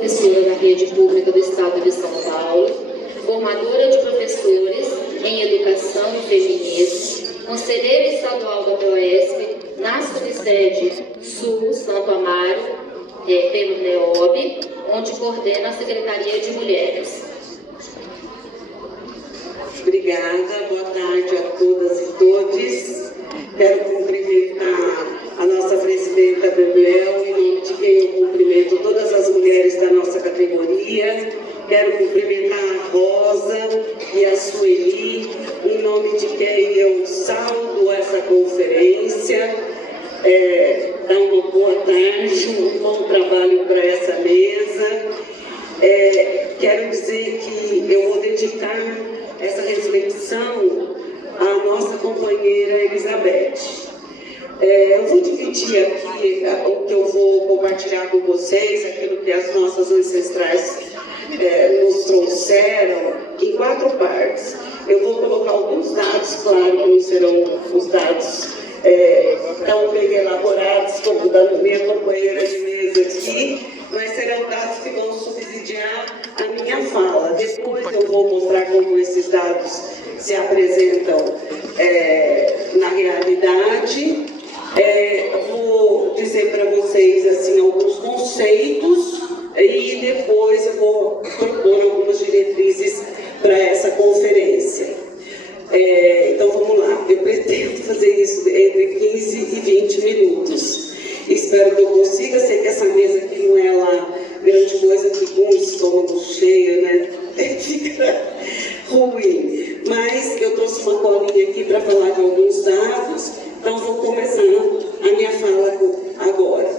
Professora da rede pública do Estado de São Paulo, formadora de professores em educação e feminismo, conselheira estadual da POESP, na subsede Sul, Santo Amaro, pelo NEOB, onde coordena a Secretaria de Mulheres. Obrigada, boa tarde a todas e todos. Quero cumprimentar a nossa presidenta Bebel, em nome de quem eu cumprimento todas as mulheres da nossa categoria. Quero cumprimentar a Rosa e a Sueli, em nome de quem eu saldo essa conferência. Dar uma boa tarde, um bom trabalho para essa mesa. Quero dizer que eu vou dedicar essa reflexão à nossa companheira Elizabeth. Eu vou dividir aqui o que eu vou compartilhar com vocês, aquilo que as nossas ancestrais nos trouxeram, em 4 partes. Eu vou colocar alguns dados, claro que não serão os dados tão bem elaborados como da minha companheira de mesa aqui, mas serão dados que vão subsidiar a minha fala. Depois eu vou mostrar como esses dados se apresentam na realidade. Vou dizer para vocês assim, alguns conceitos e depois eu vou propor algumas diretrizes para essa conferência. Então vamos lá, eu pretendo fazer isso entre 15 e 20 minutos. Espero que eu consiga. Sei que essa mesa aqui não é lá grande coisa, que com o estômago cheio, né? Fica ruim. Mas eu trouxe uma colinha aqui para falar de alguns dados, então vou começar a minha fala agora.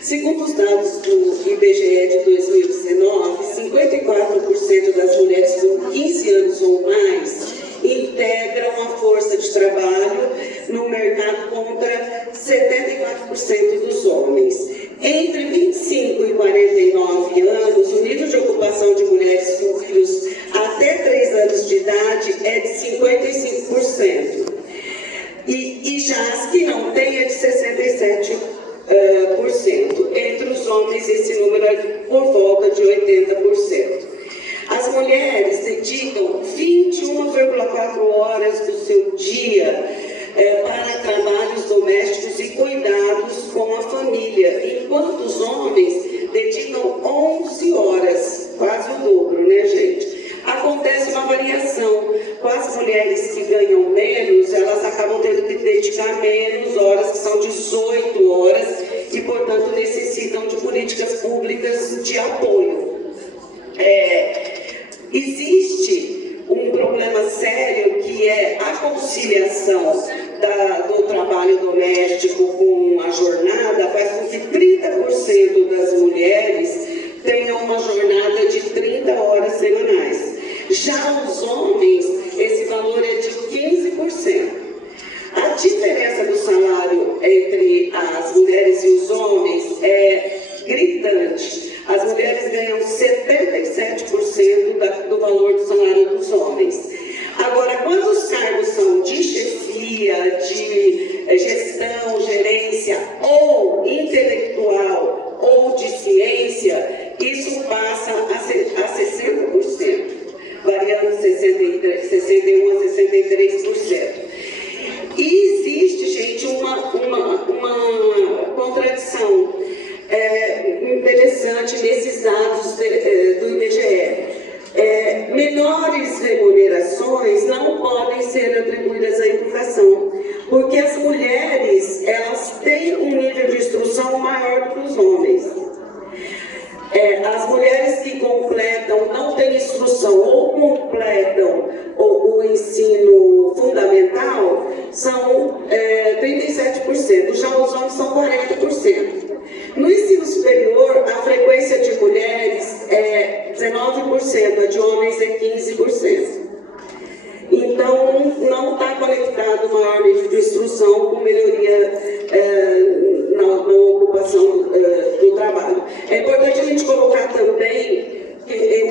Segundo os dados do IBGE de 2019, 54% das mulheres com 15 anos ou mais integram a força de trabalho no mercado contra 74% dos homens. Entre 25 e 49 anos, o nível de ocupação de mulheres com filhos até 3 anos de idade é de 55%. E já as que não têm é de 67%. Entre os homens, esse número é por volta de 80%. As mulheres dedicam 21,4 horas do seu dia para trabalhos domésticos e cuidados com a família, enquanto os homens dedicam 11 horas, quase o dobro, né, gente? Acontece uma variação. Com as mulheres que ganham menos, elas acabam tendo que dedicar menos horas, que são 18 horas, e, portanto, necessitam de políticas públicas de apoio. Existe um problema sério que é a conciliação do trabalho doméstico com a jornada, faz com que 30% das mulheres tenham uma jornada de 30 horas semanais. Já os homens, esse valor é de 15%. A diferença do salário entre as mulheres e os homens é gritante. As mulheres ganham 77% do valor do salário dos homens. Agora, quando os cargos são de chefia, de gestão, gerência, ou intelectual, ou de ciência, isso passa a 60%, variando de 61% a 63%. E existe, gente, uma contradição interessante nesses dados do IBGE. Menores remunerações não podem ser atribuídas à educação, porque as mulheres, elas têm um nível de instrução maior do que os homens. As mulheres que completam, não têm instrução ou completam o ensino fundamental, são 37%, já os homens são 40%. No ensino superior, a frequência de mulheres é 19%, a de homens é 15%. Então, não está conectado o maior nível de instrução com melhoria na ocupação do trabalho. É importante a gente colocar também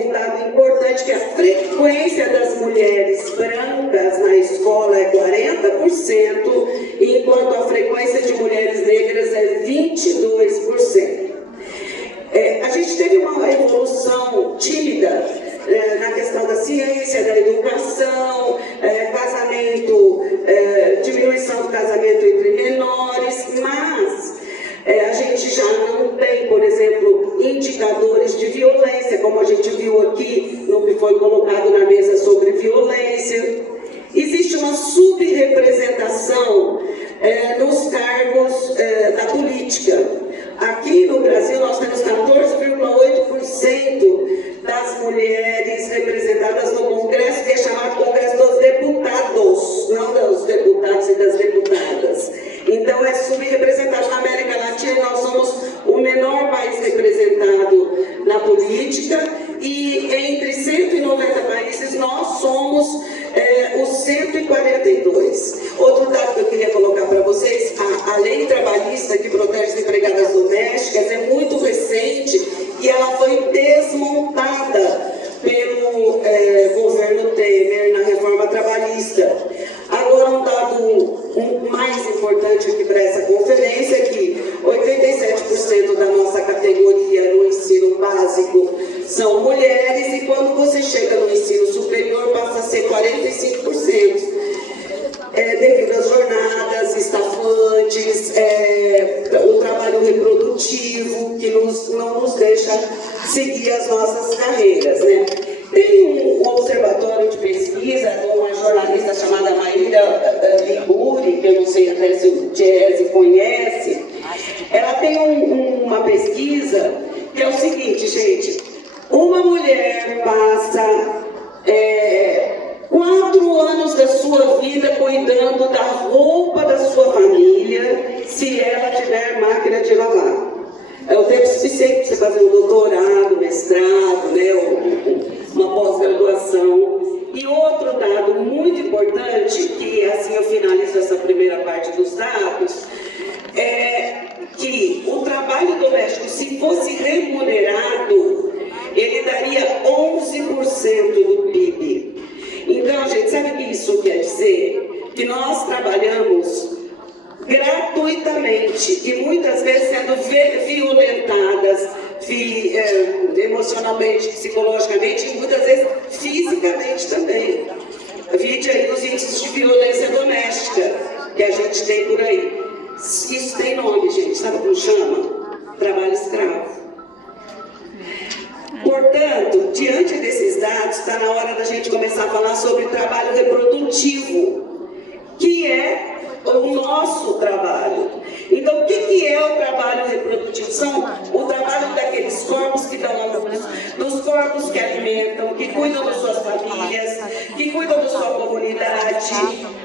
um dado importante, que a frequência das mulheres brancas na escola é 40%, enquanto a frequência de mulheres negras é 22%. A gente teve uma evolução tímida na questão da ciência, da educação, casamento, diminuição do casamento entre menores, mas a gente já não tem, por exemplo, indicadores de violência, como a gente viu aqui no que foi colocado na mesa sobre violência. Existe uma subrepresentação nos cargos da política. Aqui no Brasil nós temos 14,8% das mulheres representadas no Congresso, que é chamado Congresso dos Deputados, não dos deputados e das deputadas. Então é subrepresentado na América Latina, nós somos o menor país representado na política e entre 190 países nós somos os 142. Outro dado que eu queria colocar para vocês, a lei trabalhista que protege as empregadas domésticas é muito recente e ela foi desmontada pelo governo Temer na reforma trabalhista. Agora, um dado mais importante aqui para essa conferência é que 87% da nossa categoria no ensino básico são mulheres e quando você chega no ensino superior passa a ser 45%. Devido às jornadas estafantes, o trabalho reprodutivo que não nos deixa seguir as nossas carreiras, né? Tem um observatório de pesquisa de uma jornalista chamada Maíra Liguri, que eu não sei até se o Jesse conhece. Ela tem uma pesquisa que é o seguinte, gente: uma mulher passa 4 anos da sua vida cuidando da roupa da sua família, se ela tiver máquina de lavar. É o tempo suficiente para você fazer um doutorado, mestrado, né, uma pós-graduação. E outro dado muito importante, que assim eu finalizo essa primeira parte dos dados, é que o trabalho doméstico, se fosse remunerado, ele daria 11% do PIB. Então, gente, sabe o que isso quer dizer? Que nós trabalhamos gratuitamente e muitas vezes sendo violentadas emocionalmente, psicologicamente e muitas vezes fisicamente também. Vide aí os índices de violência doméstica que a gente tem por aí. Isso tem nome, gente, sabe como chama? Trabalho escravo. Portanto, diante desses dados, está na hora da gente começar a falar sobre trabalho reprodutivo, que é o nosso trabalho. Então, o que é o trabalho reprodutivo? São o trabalho daqueles corpos que dão a luz, dos corpos que alimentam, que cuidam das suas famílias, que cuidam da sua comunidade.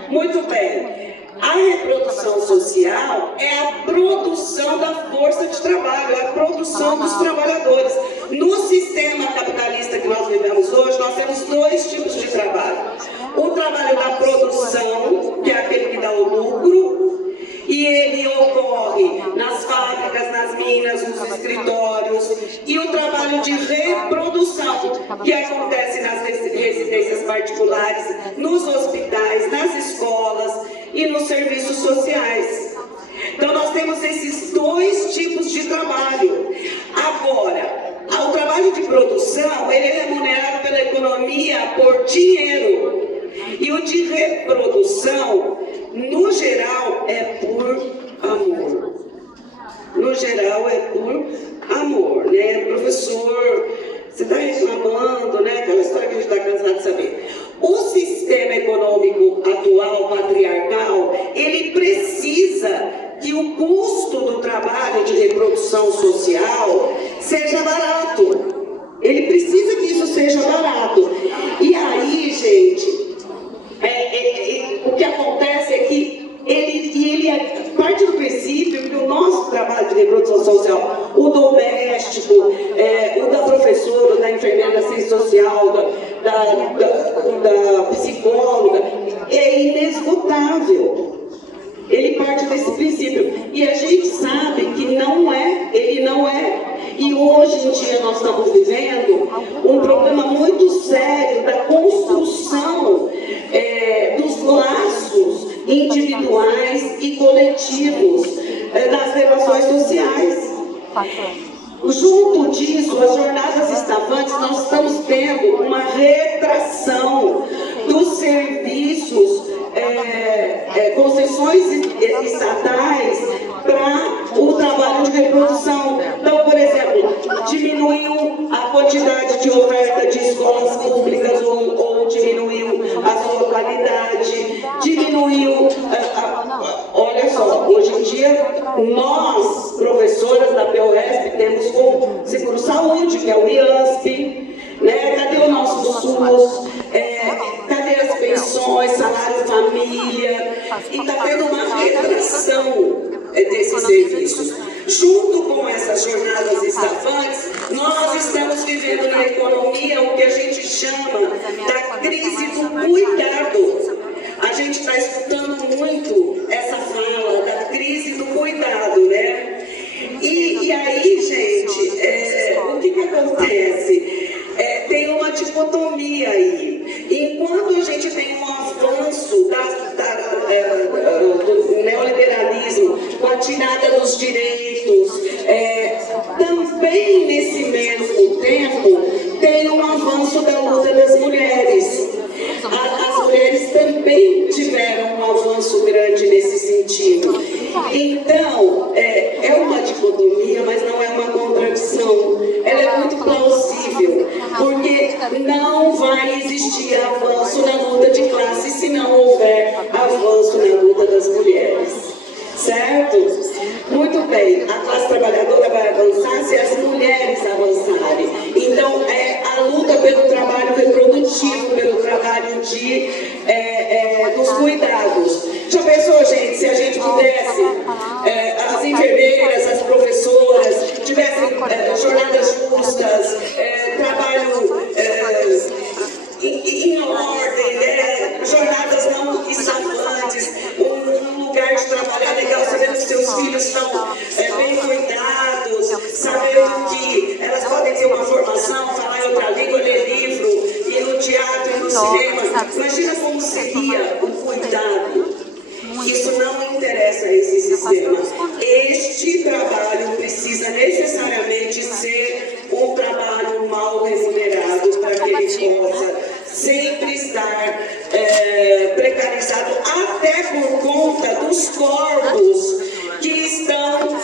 Muito bem. A reprodução social é a produção da força de trabalho, é a produção dos trabalhadores. No sistema capitalista que nós vivemos hoje, nós temos 2 tipos de trabalho. O trabalho da produção, que é aquele que dá o lucro, e ele ocorre nas fábricas, nas minas, nos escritórios, e o trabalho de reprodução, que acontece nas residências particulares, nos hospitais, nas escolas e nos serviços sociais. Então nós temos esses 2 tipos de trabalho. Agora, o trabalho de produção, ele é remunerado pela economia por dinheiro. E o de reprodução, no geral, é por amor. No geral, é por amor, né? Professor, você está reclamando, né? Aquela história que a gente está cansado de saber. O sistema econômico atual, patriarcal, ele precisa que o custo do trabalho de reprodução social seja barato. Ele precisa que isso seja barato. E aí, gente, o que acontece é que ele parte do princípio que o nosso trabalho de reprodução social, o doméstico, o da professora, da enfermeira, da assistente social, da psicóloga, é inesgotável. Ele parte desse princípio. E a gente sabe que ele não é. E hoje em dia nós estamos vivendo um problema muito sério da construção dos laços individuais e coletivos das relações sociais. Junto disso, as jornadas estafantes nós estamos tendo uma retração dos serviços, concessões estatais para o trabalho de reprodução. Então, por exemplo, diminuiu a quantidade de oferta de escolas públicas ou diminuiu a sua qualidade, diminuiu, olha só, hoje em dia nós, professoras da POSP, temos como seguro-saúde, que é o IASP, né? Cadê o nosso SUS? Cadê as pensões, salário família? E está tendo uma retração desses serviços. Junto com essas jornadas estafantes, nós estamos vivendo na economia o que a gente chama da crise do cuidado. A gente está escutando muito essa fala da crise do cuidado, né? E aí, gente, o que acontece? Tem uma dicotomia aí. Enquanto a gente tem um avanço do neoliberalismo, com a tirada dos direitos, também nesse mesmo tempo tem um avanço da luta das mulheres. As mulheres também tiveram um avanço grande nesse sentido. Então, é uma dicotomia, mas não é uma contradição. Ela é muito plausível, porque não vai existir avanço na luta de classe se não houver avanço na luta das mulheres. Certo? Muito bem, a classe trabalhadora vai avançar se as mulheres avançarem. Então, a luta pelo trabalho reprodutivo, pelo trabalho dos cuidados. Já pensou, gente, se a gente pudesse, as enfermeiras, as professoras, tivessem jornadas justas, trabalho em ordem, né? Jornadas não estafantes, um lugar de trabalhar legal, sabendo que seus filhos estão bem cuidados, sabendo que elas podem ter uma formação, falar em outra língua, ler livro, ir no teatro, ir no cinema. Imagina como seria o cuidado. Isso não interessa a esse sistema. Este trabalho precisa necessariamente ser um trabalho mal remunerado para que ele possa sempre estar precarizado, até por conta dos corpos que estão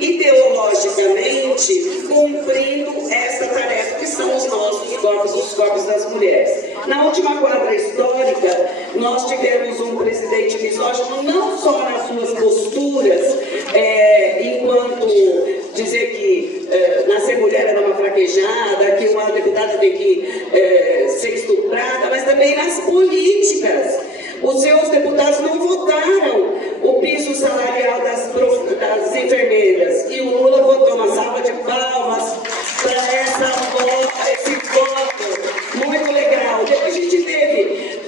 ideologicamente cumprindo essa tarefa, que são os nossos corpos, os corpos das mulheres. Na última quadra histórica, nós tivemos um presidente misógino, não só nas suas posturas, enquanto dizer que nascer mulher era uma fraquejada, que uma deputada tem que ser estuprada, mas também nas políticas. Os seus deputados não votaram o piso salarial das enfermeiras. E o Lula votou. Uma salva de palmas para esse voto. Muito legal. Depois a gente teve,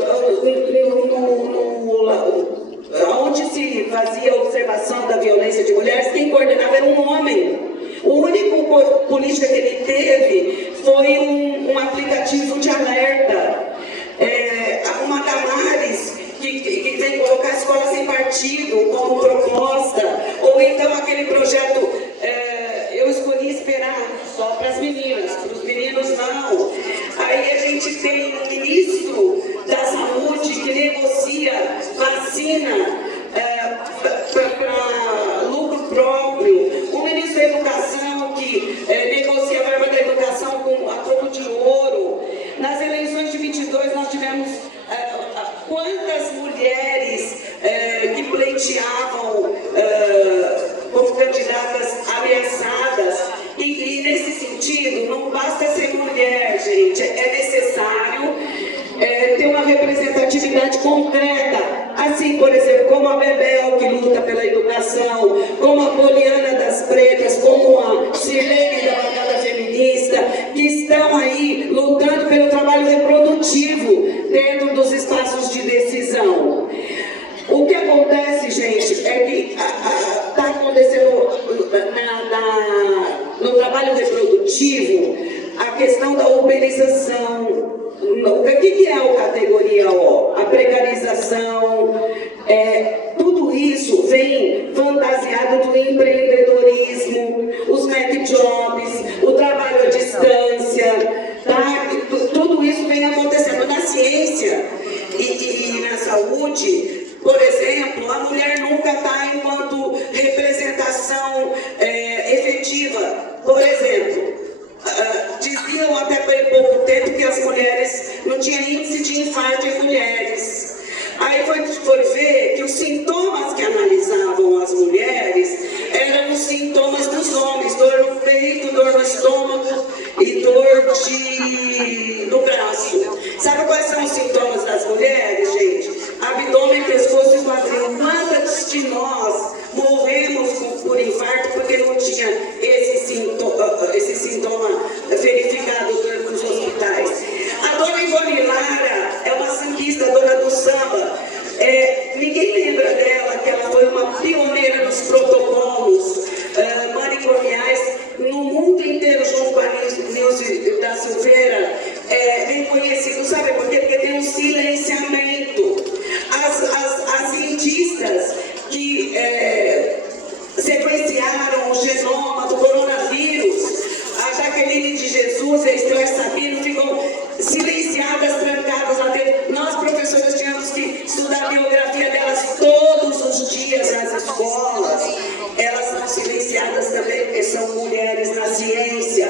onde se fazia observação da violência de mulheres, quem coordenava era um homem. O único política que ele teve foi um aplicativo de alerta. Uma Damares que tem que colocar a escola sem partido como proposta, ou então aquele projeto eu escolhi esperar só para as meninas, para os meninos não. Aí a gente tem um ministro da saúde que negocia vacina para lucro próprio, o ministro da educação que negocia a verba da educação a troco de ouro. Nas eleições de 22 nós tivemos quantas mulheres que pleiteavam como candidatas ameaçadas. E nesse sentido, não basta ser mulher, gente, é necessário ter uma representatividade concreta, assim, por exemplo, como a Bebel, que luta pela educação, como a Poliana das Pretas, como a Sirlene da bancada feminista, que estão aí lutando pelo trabalho reprodutivo dentro dos espaços de decisão. O que acontece, gente, é que está acontecendo no trabalho reprodutivo a questão da uberização. O que é a categoria O? A precarização, tudo isso vem fantasiado do empreendedorismo, os Mac Jobs, o trabalho dor no estômago e dor no braço. Sabe quais são os sintomas das mulheres, gente? Abdômen, pescoço e quadril. Quantas de nós morremos por infarto porque não tinha esse sintoma verificado nos hospitais? A dona Ivone Lara é uma sambista, dona do samba. Ninguém lembra dela, que ela foi uma pioneira nos protocolos manicomiais no mundo inteiro, junto com a Nilce da Silveira, reconhecido, sabe por quê? Porque tem um silenciamento. As cientistas que sequenciaram o genoma do coronavírus, a Jaqueline de Jesus e a Esther Sabino ficam silenciadas, trancadas lá dentro. Nós, professores, tínhamos que estudar a biografia delas todos os dias nas escolas. Elas são silenciadas também porque são mulheres na ciência.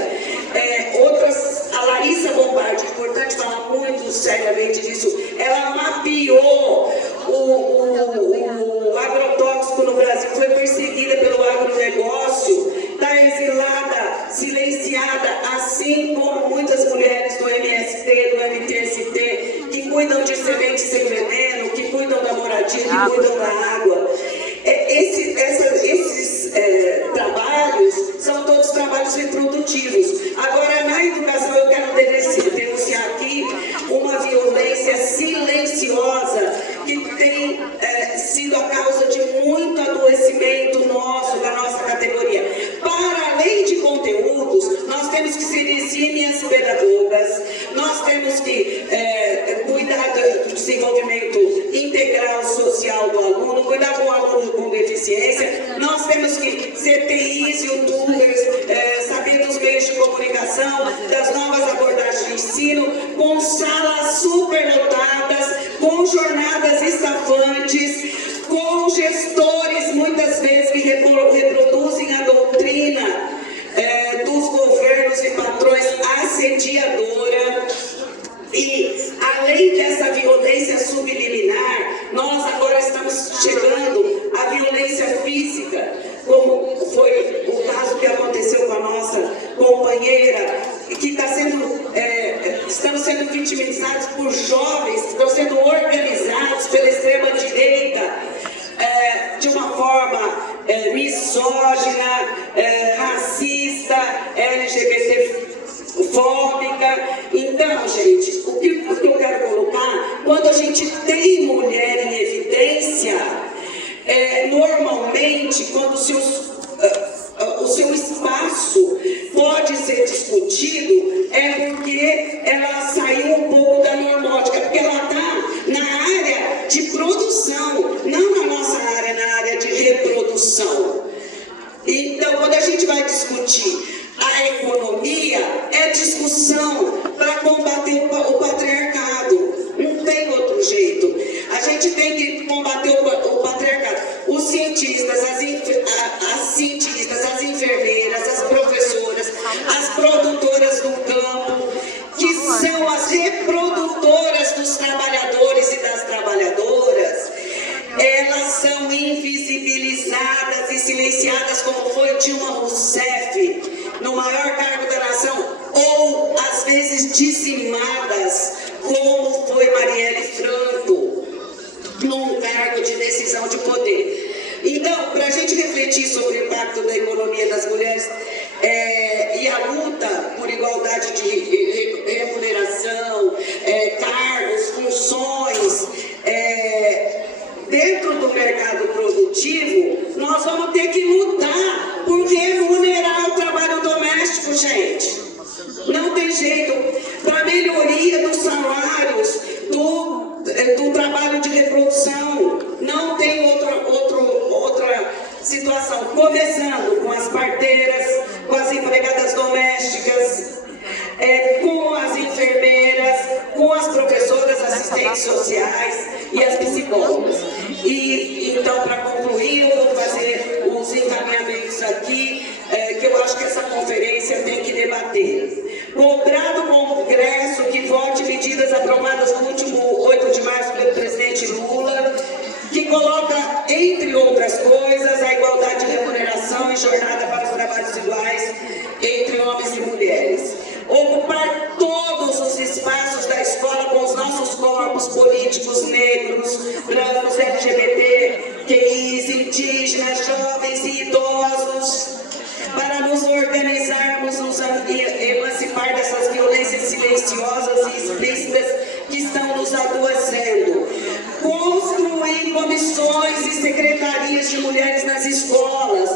A Larissa Bombardi, é importante falar muito seriamente disso, ela mapeou o agrotóxico no Brasil, foi perseguida pelo agronegócio, está exilada, silenciada, assim como muitas mulheres do MST, do MTST, que cuidam de sementes sem veneno, que cuidam da moradia, que cuidam da água. Esses trabalhos são todos trabalhos reprodutivos. Agora, na educação, eu quero denunciar aqui uma violência silenciosa que tem sido a causa de muito adoecimento da nossa categoria. Para além de conteúdos, nós temos que ser exímias pedagogas, nós temos que cuidar do desenvolvimento integral social do aluno, cuidar do aluno com deficiência, nós temos que ser TIs, youtubers, saber dos meios de comunicação, das novas abordagens de ensino, com salas superlotadas, com jornadas estafantes, com gestores, muitas vezes, que reproduzem a doutrina dos governos e patrões assediadora. E, além dessa violência subliminar, nós agora estamos chegando à violência física, como foi o caso que aconteceu com a nossa companheira, que estamos sendo vitimizados por jovens que estão sendo organizados pela extrema-direita de uma forma misógina, racista, LGBTfóbica. Então, gente, o que eu quero colocar, quando a gente tem mulher em evidência, normalmente, quando o seu espaço pode ser discutido, é porque ela saiu um pouco da normótica, porque ela está na área de produção, não na nossa área, na área de reprodução. Então, quando a gente vai discutir a economia, é discussão para combater o patriarcado. Não tem outro jeito. A gente tem que combater o patriarcado. Os cientistas, as enfermeiras, as professoras, as produtoras do campo, que são as reprodutoras dos trabalhadores e das trabalhadoras, elas são invisibilizadas e silenciadas, como foi Dilma Rousseff, no maior cargo da nação, ou às vezes dizimadas, como foi Marielle Franco, num cargo de decisão de poder. Então, para a gente refletir sobre o impacto da economia das mulheres e a luta por igualdade de remuneração, cargos, funções, dentro do mercado produtivo, nós vamos ter que lutar por remunerar o trabalho doméstico, gente. Não tem jeito. Para melhoria dos salários, do trabalho de reprodução, não tem outra situação. Começando com as parteiras, com as empregadas domésticas, com as enfermeiras, com as professoras, assistentes sociais e as psicólogas. E então, para concluir, eu vou fazer os encaminhamentos aqui, que eu acho que essa conferência tem que debater. Cobrar do Congresso que vote medidas aprovadas no último 8 de março pelo presidente Lula, que coloca, entre outras coisas, a igualdade de remuneração e jornada para os trabalhos iguais entre de homens e mulheres. Ocupar todos os espaços da escola com os nossos corpos políticos negros, brancos, LGBT, QIs, indígenas, jovens e idosos, para nos organizarmos, nos emancipar dessas violências silenciosas e explícitas que estão nos adoecendo. Construir comissões e secretarias de mulheres nas escolas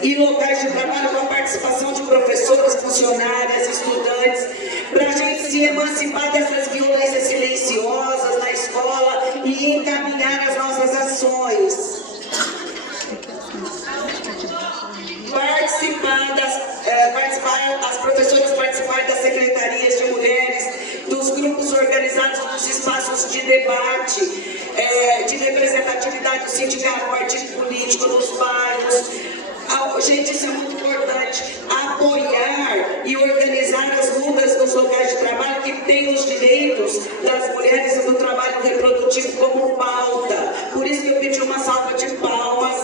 e locais de trabalho com a participação de professores, funcionárias, estudantes, para a gente se emancipar dessas violências silenciosas na escola e encaminhar as nossas ações. As professoras participarem das secretarias de mulheres, dos grupos organizados, dos espaços de debate, de representatividade do sindicato, partido político, dos bairros. Gente, isso é muito importante. Apoiar e organizar as lutas nos locais de trabalho que têm os direitos das mulheres e do trabalho reprodutivo como pauta. Por isso que eu pedi uma salva de palmas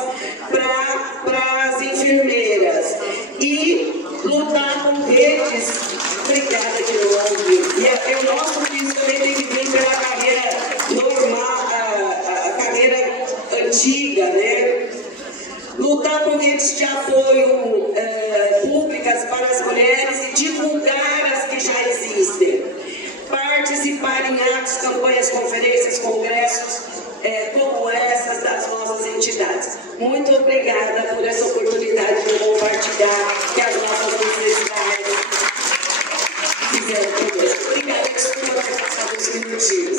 para as enfermeiras. E lutar com redes. Obrigada de novo. E o nosso filho também tem que vir pela carreira normal, a carreira antiga, né? Lutar por redes de apoio públicas para as mulheres e divulgar as que já existem. Participar em atos, campanhas, conferências, congressos como essas das nossas entidades. Muito obrigada por essa oportunidade de compartilhar que as nossas necessidades fizeram conosco. Obrigada, desculpa ter passado uns minutinhos.